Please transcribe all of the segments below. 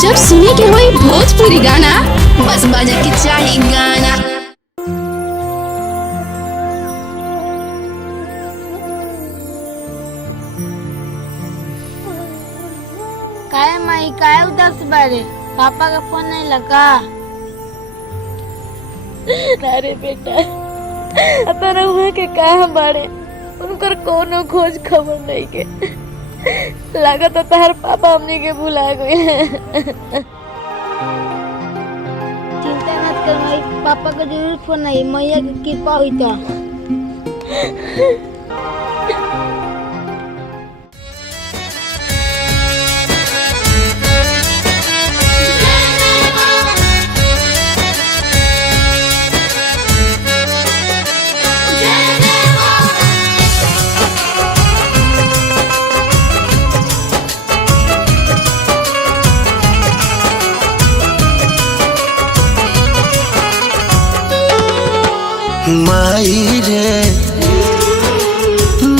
जब सुने के होई भोजपुरी गाना, बस बजे के चाही गाना। काय माई काय उदास बारे? पापा का फोन नहीं लगा? अरे बेटा तारा हुआ के कहाँ बाड़े? उनकर कोनो खोज खबर नहीं के लागत तार पापा हमने के भुला गए। चिंता मत कर माई, पापा का जरूर फोन आई, मैया की कृपा हुई तो। माई रे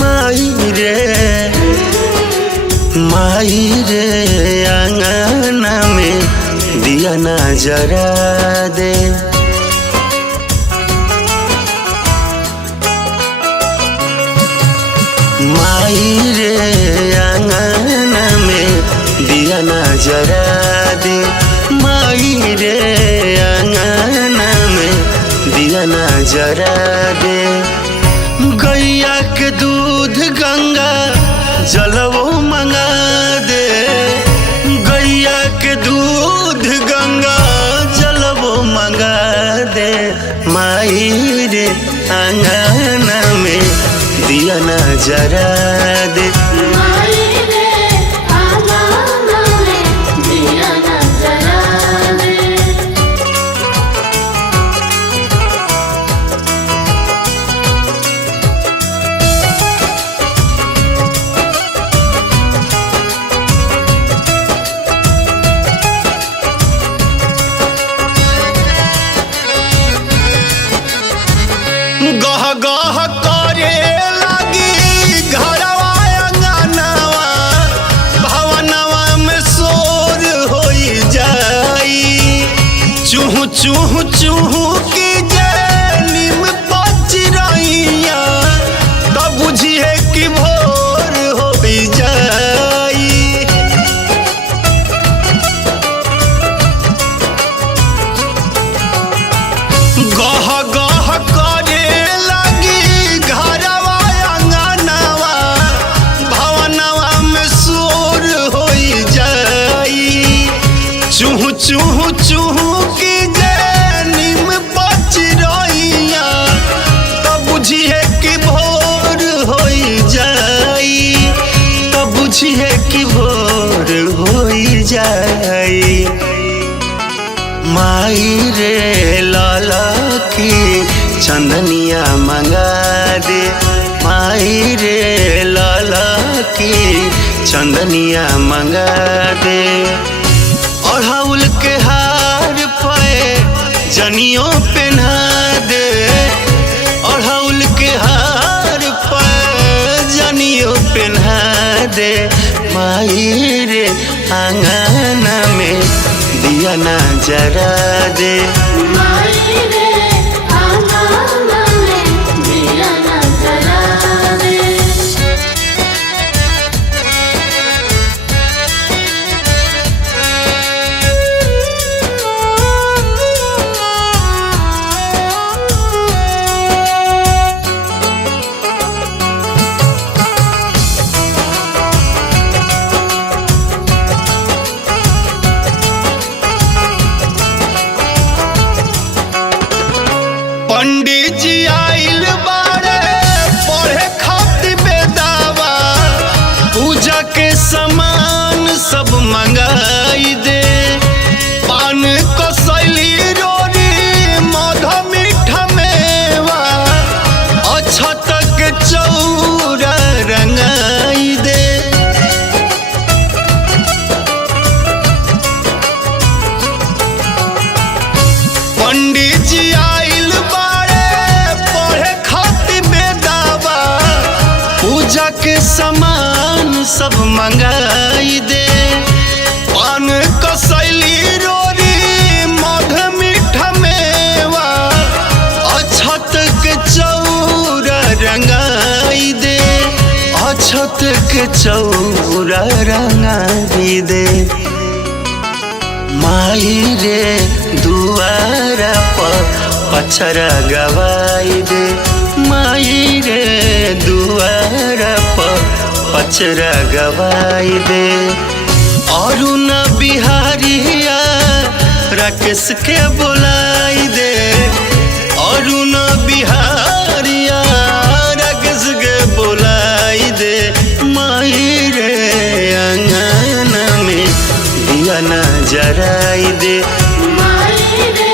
माई रे माई रे, आंगना में दिया ना जरा दे। माई रे आंगना में दिया ना जरा दे। माई रे आंगना में दिया ना जरा दे। गैया के दूध गंगा जलवो मंगा दे। गैया के दूध गंगा जलवो मंगा दे। माई रे आंगना में दिया ना जरा दे। गह गह करे लगी घरवा अंगनवा, भवनवा में शोर होई जाई। चूहू चूहू चूहू की नीम पचिरैया, तब बुझिए कि भोर होई जाई। गह गह करे लगी घरवा अंगनवा, भवनवा में शोर होई जाई। चूहू चूहू चूहू की नीम पचिरैया, तब बुझिए कि भोर होई जाई। तब बुझिए कि भोर होई जाई। माई रे लाला की चंदनिया मंगा दे। माई रे लाला की चंदनिया मंगा दे। अड़हुल के हार पे जनियों पहना दे। अड़हुल के हार पे जनियों पहना दे। माई रे आंगना में दिया ना जरा दे। पंडित जी आइल बारे पढ़े खातिर बेदावा, पूजा के सामान सब मंगाई दे। पान कसैली रोरी मध मीठा मेवा, अक्षत के चौरा रंगाई दे। पंडित जी आइल पढ़े खातिर बेदावा, पूजा के सामान सब मंगाई दे। पान कसैली के चौरा रंगाई दे। माई रे दुआरा पर पचरा गवाई दे। माई रे दुआरा पर पचरा गवाई दे। अरुण बिहारिया राकेश के बुलाई दे। अरुण बिहारिया राकेश के बुलाई दे। माई रे अंगना में दिया न जराई दे। माई रे